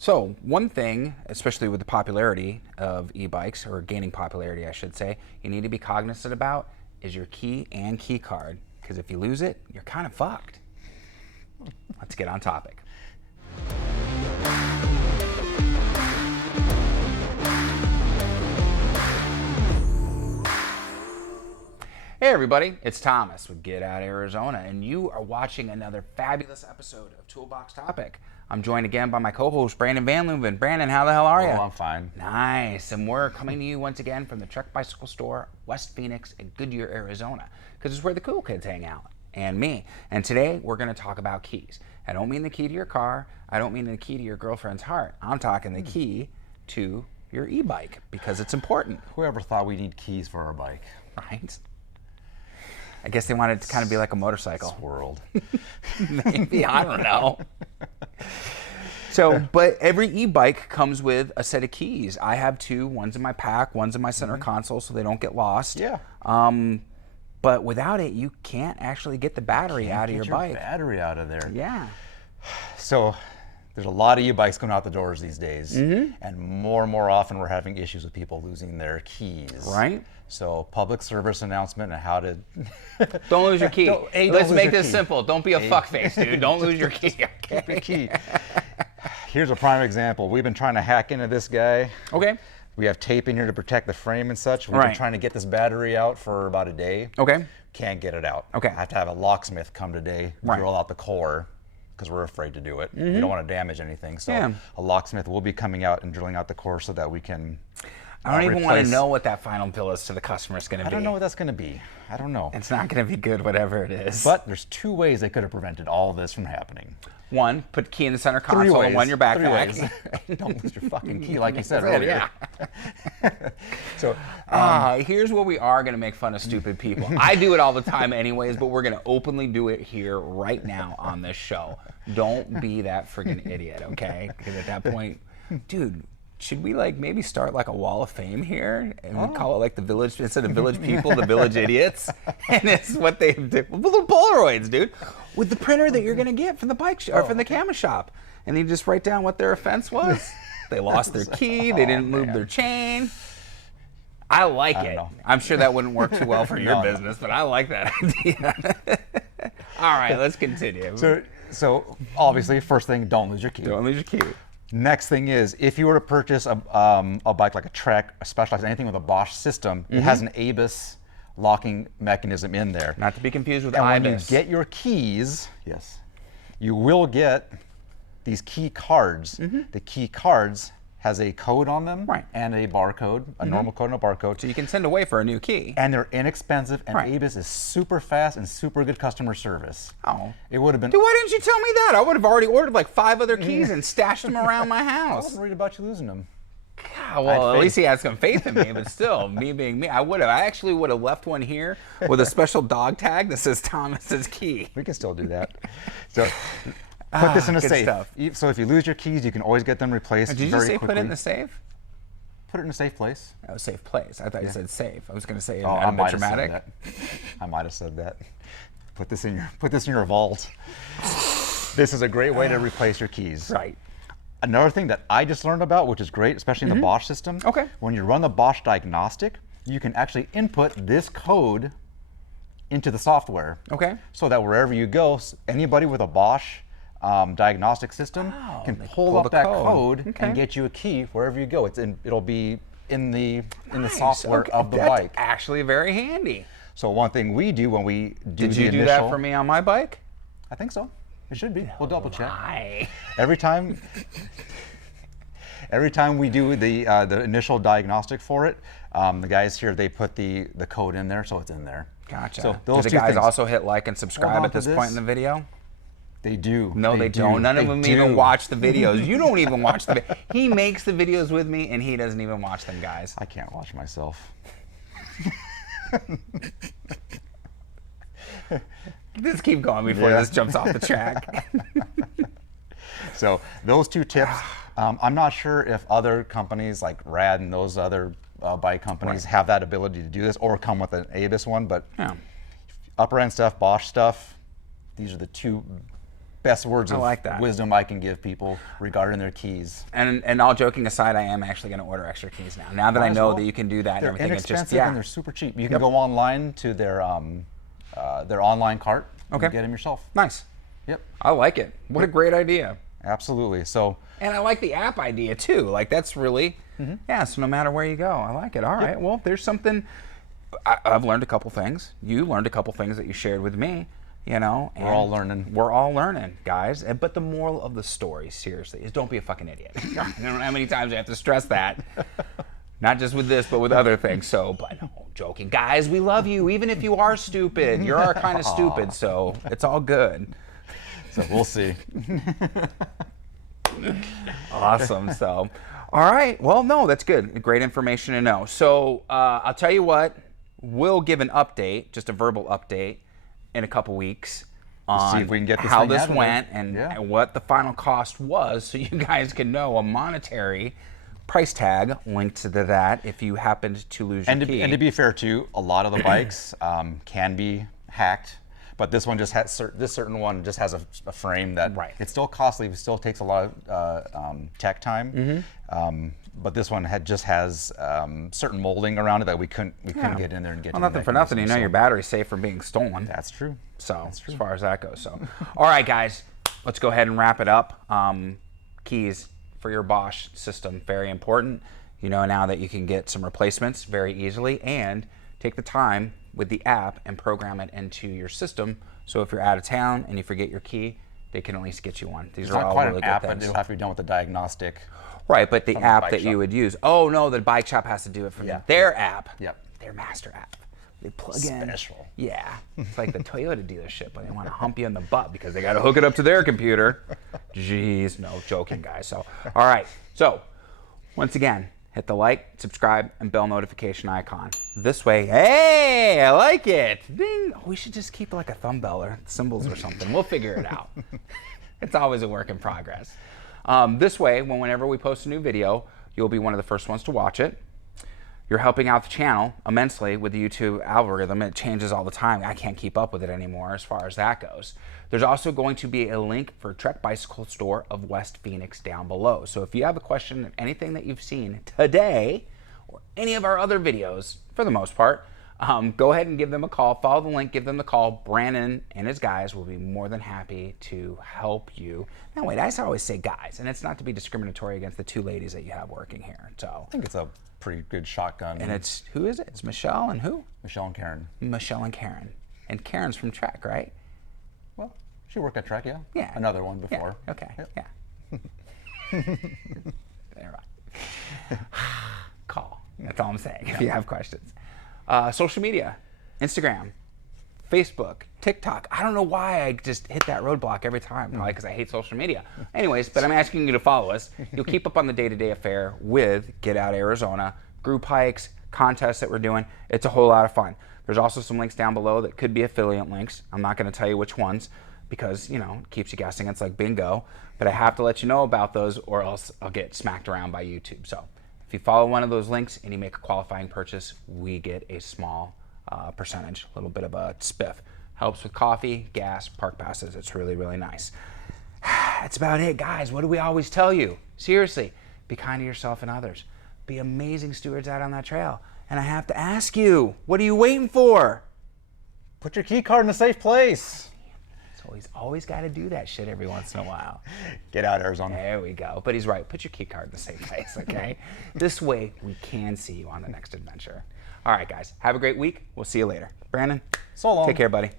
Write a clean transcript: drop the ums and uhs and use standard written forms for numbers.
So one thing, especially with the popularity of e-bikes, or gaining popularity, I should say, you need to be cognizant about is your key and key card. Because if you lose it, you're kind of fucked. Let's get on topic. Hey everybody, it's Thomas with Get Out Arizona, and you are watching another fabulous episode of Toolbox Topic. I'm joined again by my co-host, Brandon Van Leuven. Brandon, how the hell are you? Oh, I'm fine. Nice, and we're coming to you once again from the Trek Bicycle Store, West Phoenix in Goodyear, Arizona, because it's where the cool kids hang out, and me. And today, we're going to talk about keys. I don't mean the key to your car. I don't mean the key to your girlfriend's heart. I'm talking the key to your e-bike, because it's important. Whoever thought we need keys for our bike? Right? I guess they wanted to kind of be like a motorcycle. This world. Maybe, I don't know. So, but every e-bike comes with a set of keys. I have two. One's in my pack, one's in my center console, so they don't get lost. Yeah. But without it, you can't actually get the battery out of your bike. Battery out of there. Yeah. So there's a lot of e-bikes going out the doors these days, and more often we're having issues with people losing their keys. Right. So public service announcement on how to Don't lose your key. Let's make this key. simple. Don't be a fuckface, dude. Don't lose your key. Keep your key. Here's a prime example. We've been trying to hack into this guy. Okay. We have tape in here to protect the frame and such. We've been trying to get this battery out for about a day. Okay. Can't get it out. Okay. I have to have a locksmith come today, drill out the core, because we're afraid to do it. We don't want to damage anything. So a locksmith will be coming out and drilling out the core so that we can I don't even want to know what that final bill is to the customer is going to be. I don't know what that's going to be. I don't know. It's not going to be good, whatever it is. But there's two ways they could have prevented all of this from happening. One, put key in the center console, and one in your backpack. 3 ways. Don't lose your fucking key, like you said earlier. Yeah. So here's where we are going to make fun of stupid people. I do it all the time anyways, but we're going to openly do it here right now on this show. Don't be that friggin' idiot, okay? Because at that point, dude, should we like maybe start like a wall of fame here and we call it like the village, instead of village people, the village idiots? And it's what they do. Little Polaroids, dude, with the printer that you're gonna get from the bike shop or from the camera shop, and you just write down what their offense was. They lost their key. They didn't move their chain. I like it. I'm sure that wouldn't work too well for your business, but I like that idea. All right, let's continue. So obviously, first thing, don't lose your key. Don't lose your key. Next thing is, if you were to purchase a bike like a Trek, a Specialized, anything with a Bosch system, it has an ABIS locking mechanism in there. Not to be confused with and IBIS. when you get your keys, you will get these key cards. The key cards has a code on them and a barcode, a normal code and a barcode. So you can send away for a new key. And they're inexpensive, and ABIS is super fast and super good customer service. Oh. It would have been... Dude, why didn't you tell me that? I would have already ordered like 5 other keys and stashed them around my I house. wasn't worried about you losing them. God, well, at least he had some faith in me, but still, me being me, I actually would have left one here with a special dog tag that says Thomas's key. We can still do that. So put this in a safe. Stuff. So if you lose your keys, you can always get them replaced Did you very just say quickly. put it in the safe? Put it in a safe place. Oh, safe place. I thought you said safe. I was going to say I a might bit have dramatic. said that. I might have said that. Put this in your vault. This is a great way to replace your keys. Right. Another thing that I just learned about, which is great, especially in the Bosch system. Okay. When you run the Bosch diagnostic, you can actually input this code into the software. Okay. So that wherever you go, anybody with a Bosch diagnostic system can pull up that code and get you a key wherever you go. It'll be in the software of the bike. That's actually very handy. So one thing we do when we do Did you do that for me on my bike? I think so. It should be. We'll double check. Why? Every time we do the initial diagnostic for it, the guys here, they put the code in there, so it's in there. Gotcha. So Do those the two guys things. also hit like and subscribe at this point in the video? They do. No, they don't. None of them even watch the videos. You don't even watch the videos. He makes the videos with me, and he doesn't even watch them, guys. I can't watch myself. Just keep going before this jumps off the track. So those two tips, I'm not sure if other companies like Rad and those other bike companies have that ability to do this or come with an ABIS one, but upper end stuff, Bosch stuff, these are the two best words of like that. wisdom I can give people regarding their keys. And all joking aside, I am actually going to order extra keys now. Now that I know that you can do that They're and everything, it's inexpensive just and they're super cheap. You can go online to their online cart and get them yourself. Nice. Yep. I like it. What a great idea. Absolutely. So. And I like the app idea too. Like that's really, yeah. So no matter where you go, I like it. All right. Well, there's something. I've learned a couple things. You learned a couple things that you shared with me. You know, we're all learning. We're all learning, guys. But the moral of the story, seriously, is don't be a fucking idiot. I don't know how many times I have to stress that. Not just with this, but with other things. So, but no, joking. Guys, we love you, even if you are stupid. You're our kind of stupid, so it's all good. So we'll see. Awesome. So, all right. Well, no, that's good. Great information to know. So, I'll tell you what. We'll give an update, just a verbal update, in a couple weeks on see if we can get this how thing this out of went there. and what the final cost was, so you guys can know a monetary price tag linked to that if you happened to lose your key. And to be fair too, a lot of the bikes can be hacked, but this one just has this certain one just has a frame that it's still costly. It still takes a lot of tech time. But this one just has certain molding around it that we couldn't get in there and get. Well, nothing for nothing. You know your battery's safe from being stolen. That's true. So as far as that goes, so all right, guys, let's go ahead and wrap it up. Keys for your Bosch system, very important. You know now that you can get some replacements very easily and take the time with the app and program it into your system. So if you're out of town and you forget your key, they can at least get you one. These are all really good things. It'll have to be done with the diagnostic. Right, but the app that you would use. Oh no, the bike shop has to do it for them. Their app. Yep. Their master app. They plug in. Special. Yeah. It's like the Toyota dealership when they want to hump you in the butt because they got to hook it up to their computer. Jeez, no joking, guys. So, all right. So, once again, hit the like, subscribe, and bell notification icon. This way, hey, I like it. Ding. We should just keep like a thumb bell or symbols or something. We'll figure it out. It's always a work in progress. This way, whenever we post a new video, you'll be one of the first ones to watch it. You're helping out the channel immensely with the YouTube algorithm. It changes all the time. I can't keep up with it anymore as far as that goes. There's also going to be a link for Trek Bicycle Store of West Phoenix down below. So if you have a question, anything that you've seen today, or any of our other videos, for the most part, go ahead and give them a call. Follow the link, give them the call. Brandon and his guys will be more than happy to help you. Now wait, I always say guys, and it's not to be discriminatory against the two ladies that you have working here. So I think it's a pretty good shotgun. And it's, who is it? It's Michelle and who? Michelle and Karen. Michelle and Karen. And Karen's from Trek, right? Well, she worked at Trek, yeah. Yeah. Another one before. Yeah. Okay, yep. Yeah. Never mind. Call. That's all I'm saying if you have questions. Social media, Instagram, Facebook, TikTok. I don't know why I just hit that roadblock every time, probably because I hate social media. Anyways, but I'm asking you to follow us. You'll keep up on the day-to-day affair with Get Out Arizona, group hikes, contests that we're doing. It's a whole lot of fun. There's also some links down below that could be affiliate links. I'm not going to tell you which ones because, you know, it keeps you guessing. It's like bingo. But I have to let you know about those or else I'll get smacked around by YouTube. So if you follow one of those links and you make a qualifying purchase, we get a small percentage, a little bit of a spiff. Helps with coffee, gas, park passes. It's really, really nice. That's about it, guys. What do we always tell you? Seriously, be kind to yourself and others. Be amazing stewards out on that trail. And I have to ask you, what are you waiting for? Put your key card in a safe place. So he's always got to do that shit every once in a while. Get out, Arizona. There we go. But he's right. Put your key card in the safe place, okay? This way, we can see you on the next adventure. All right, guys. Have a great week. We'll see you later. Brandon, so long. Take care, buddy.